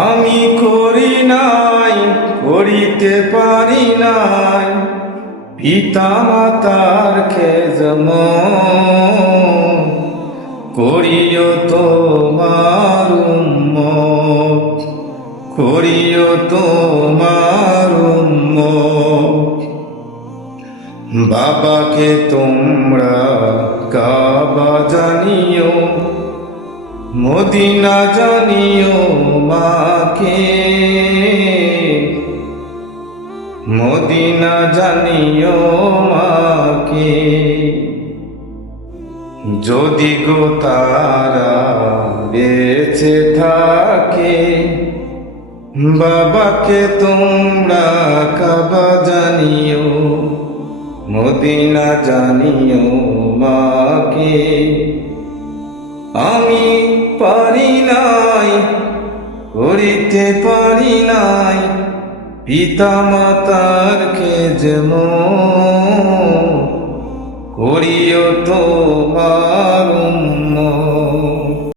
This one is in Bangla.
আমি করি নাই, করিতে পারি নাই পিতা মাতার খেজমত, করিও তোমার উম্মত, করিও তোমার উম্মত। বাবাকে তোমরা কাবা জানিও, মদিনা জানিও মাকে, মদিনা জানিও মাকে। যদি গো তারা বেঁচে থাকে, বাবাকে তোমরা কাবা জানিও, মদিনা জানিও মাকে। আমি পারি নাই, করিতে পারি নাই পিতা মাতার খেজমত, করিও তোমার উম্মত।